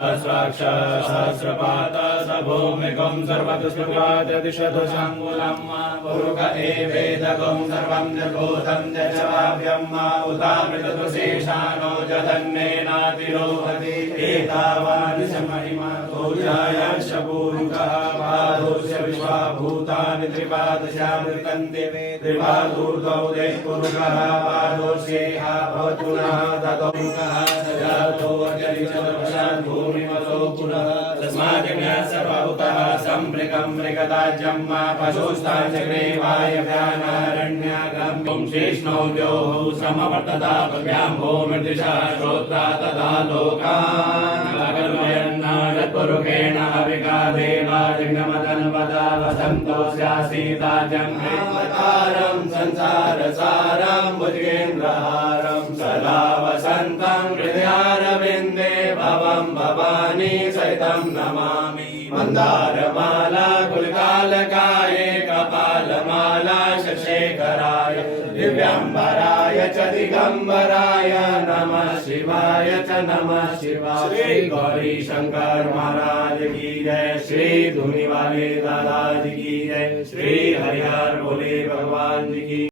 सहस्राक्ष सहस्रपाद भूमिकं सर्वतस्पृगादिशतशाङ्गुलं पुरुष एवेदकं सर्वं जगोतं जवाव्यं उदामृतशेषानो जधन्नेनातिरोहति एतावान् महिमा भूजायाश्च पूरुकः पादोश्च विश्वाभूतानि त्रिपादशामृतन्ते त्रिपादूर्ध्वौ देः पुरुषः पादोश्चेह भवतुनः ततोमुखः सजातो अजलिचतुर्षात् भूमिमतो पुनः तस्माज्ञात् सर्वभूतः सम्पृक्तं मृगताज्यं पशुस्ताचक्रे वायव्यानारण्यागम्यं शेष्णौ द्योः समवर्तता पद्भ्यां भूमिर्दिशा श्रोत्रा तदा लोकान् पुरुषेण अभिगादेवाजगमदन्वदा वसन्तो स्यासीताजं हृत्वतारं संसारसारं भुजगेन्द्रहारं सदा वसन्तं हृदयारविन्दे भवं भवानी सहितं नमामि मन्दारमाला कुलकालकाये कपालमाला शशेखराय दिव्यंबराय च दिगंबराय नमः शिवाय च नमः शिवाय। श्री गौरी शंकर महाराज की जय। श्री धुनी वाले दादाजी की जय। श्री हरिहर भोले भगवान जी की